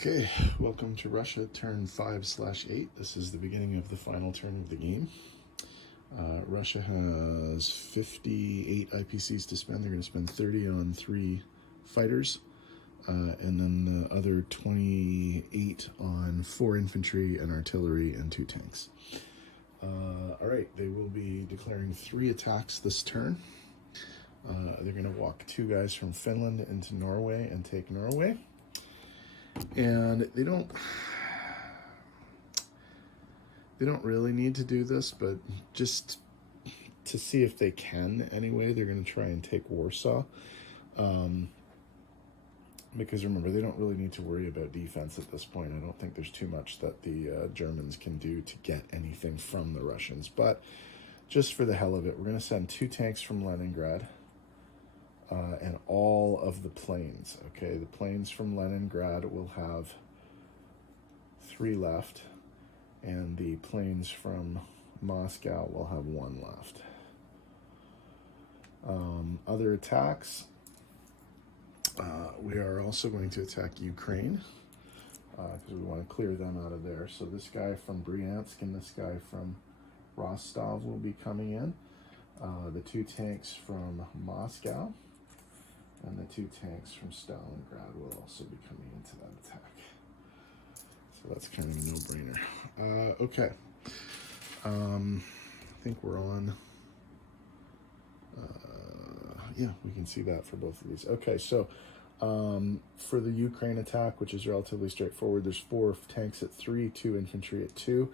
Okay, welcome to Russia, turn 5/8. This is the beginning of the final turn of the game. Russia has 58 IPCs to spend. They're going to spend 30 on 3 fighters, and then the other 28 on 4 infantry, and artillery, and 2 tanks. All right, they will be declaring 3 attacks this turn. They're going to walk 2 guys from Finland into Norway and take Norway. And they don't really need to do this, but just to see if they can anyway, they're going to try and take Warsaw. Because remember, they don't really need to worry about defense at this point. I don't think there's too much that the Germans can do to get anything from the Russians. But just for the hell of it, we're going to send 2 tanks from Leningrad. And all of the planes, okay? The planes from Leningrad will have 3 left, and the planes from Moscow will have 1 left. Other attacks, we are also going to attack Ukraine, because we want to clear them out of there. So this guy from Bryansk and this guy from Rostov will be coming in. The 2 tanks from Moscow and the 2 tanks from Stalingrad will also be coming into that attack. So that's kind of a no-brainer. Okay. I think we're on. Yeah, we can see that for both of these. Okay, so for the Ukraine attack, which is relatively straightforward, there's 4 tanks at 3, 2 infantry at 2,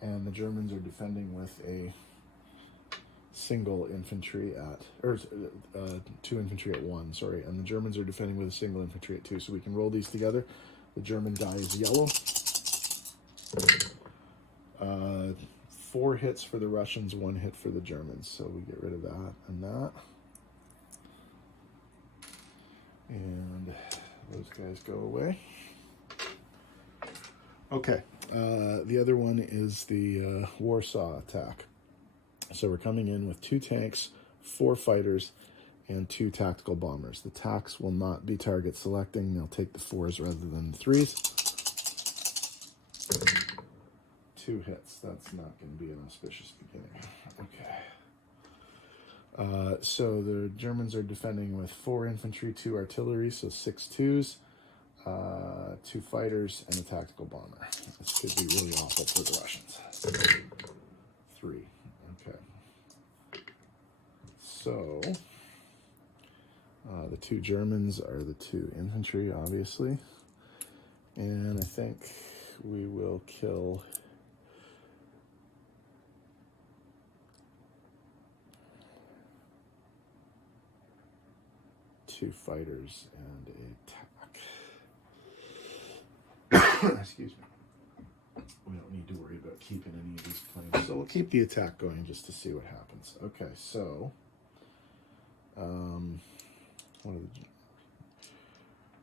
and the Germans are defending with a single infantry at, or 2 infantry at 1, sorry, and the Germans are defending with a single infantry at 2, so we can roll these together. The German die is yellow. 4 hits for the Russians, 1 hit for the Germans, so we get rid of that and that. And those guys go away. Okay, the other one is the Warsaw attack. So we're coming in with 2 tanks, 4 fighters, and 2 tactical bombers. The TACs will not be target selecting. They'll take the 4s rather than the 3s. 2 hits. That's not going to be an auspicious beginning. Okay. So the Germans are defending with 4 infantry, 2 artillery, so 6 2s, 2 fighters, and a tactical bomber. This could be really awful for the Russians. 3. Okay. So the 2 Germans are the 2 infantry, obviously. And I think we will kill two fighters and a tac. Excuse me. We don't need to worry about keeping any of these planes. So we'll keep the attack going just to see what happens. Okay, so one of the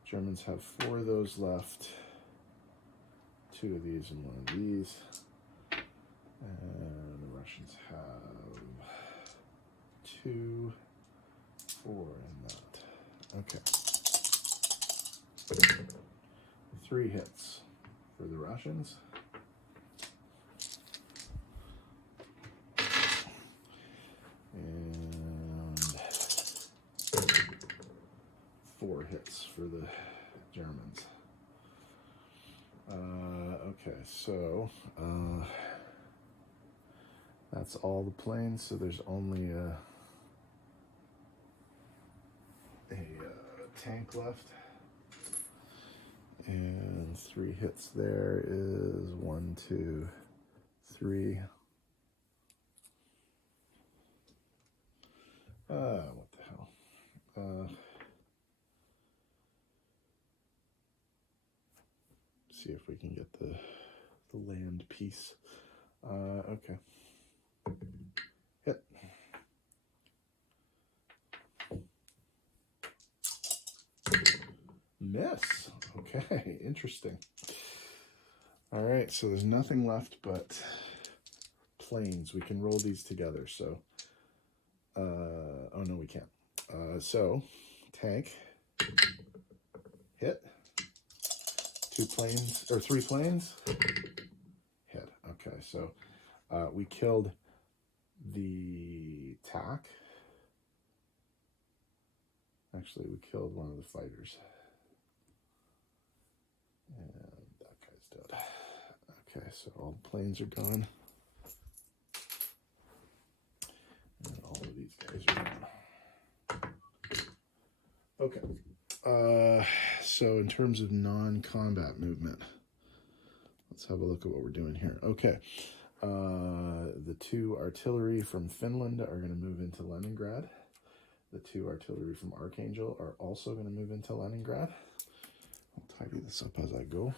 Germans have 4 of those left. 2 of these and 1 of these. And the Russians have 2, 4, and that. Okay. 3 hits for the Russians. And 4 hits for the Germans. Okay, so that's all the planes. So there's only a tank left, and 3 hits there is 1, 2, 3. What the hell? See if we can get the land piece. Okay. Hit. Miss. Okay, interesting. All right, so there's nothing left but planes. We can roll these together, so oh no, we can't. So tank, hit, 2 planes, or 3 planes. Hit. Okay, so we killed the TAC. Actually, we killed one of the fighters. And that guy's dead. Okay, so all the planes are gone. And all of these guys are gone. Okay. So in terms of non-combat movement, let's have a look at what we're doing here. Okay. The 2 artillery from Finland are going to move into Leningrad. The 2 artillery from Archangel are also going to move into Leningrad. I'll tidy this up as I go.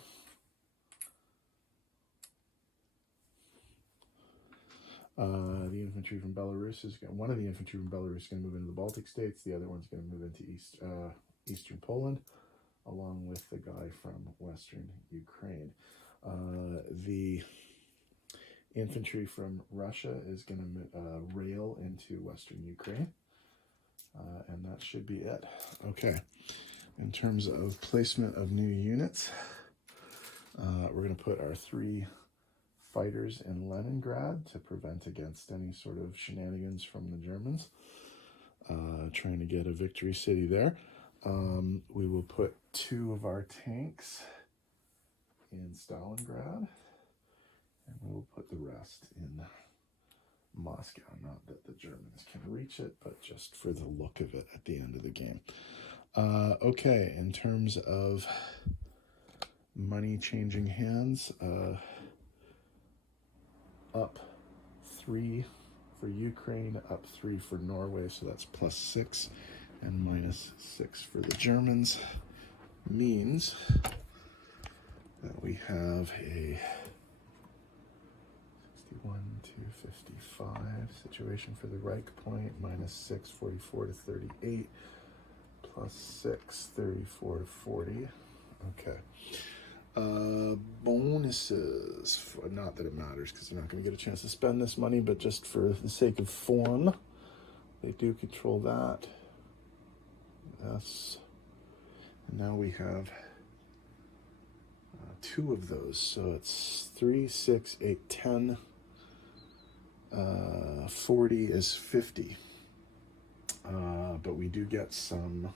The infantry from Belarus is one of the infantry from Belarus is going to move into the Baltic states. The other one's going to move into eastern Poland, along with the guy from Western Ukraine. The infantry from Russia is going to rail into Western Ukraine, and that should be it. Okay. In terms of placement of new units, we're going to put our 3 fighters in Leningrad to prevent against any sort of shenanigans from the Germans, trying to get a victory city there. We will put 2 of our tanks in Stalingrad, and we will put the rest in Moscow. Not that the Germans can reach it, but just for the look of it at the end of the game. Okay, in terms of money changing hands, up 3 for Ukraine, up 3 for Norway, so that's +6, and -6 for the Germans, means that we have a 61 to 55 situation for the Reich point, -6, 44 to 38, +6, 34 to 40. Okay. Bonuses, not that it matters because they're not going to get a chance to spend this money, but just for the sake of form, they do control that. Yes. And now we have 2 of those, so it's 3, 6, 8, 10. 40 is 50. But we do get some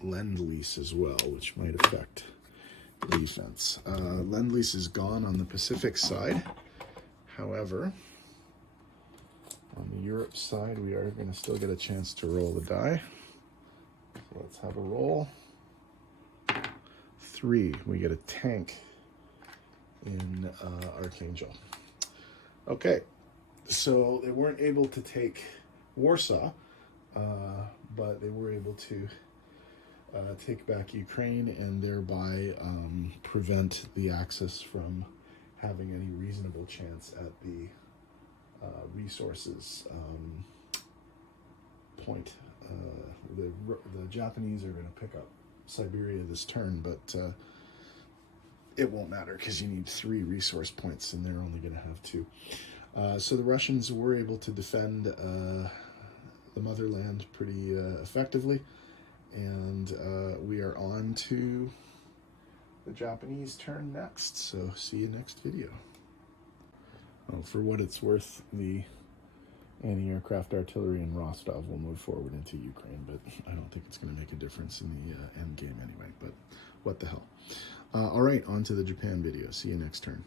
Lend-Lease as well, which might affect defense. Lend-Lease is gone on the Pacific side. However, on the Europe side, we are going to still get a chance to roll the die. So let's have a roll. 3, we get a tank in Archangel. Okay, so they weren't able to take Warsaw, but they were able to take back Ukraine and thereby prevent the Axis from having any reasonable chance at the resources point. The Japanese are going to pick up Siberia this turn, but it won't matter because you need 3 resource points and they're only going to have 2. So the Russians were able to defend the motherland pretty effectively, and we are on to the Japanese turn next. So see you next video. Well, for what it's worth, the anti-aircraft artillery in Rostov will move forward into Ukraine, but I don't think it's going to make a difference in the end game anyway, but what the hell. All right, on to the Japan video. See you next turn.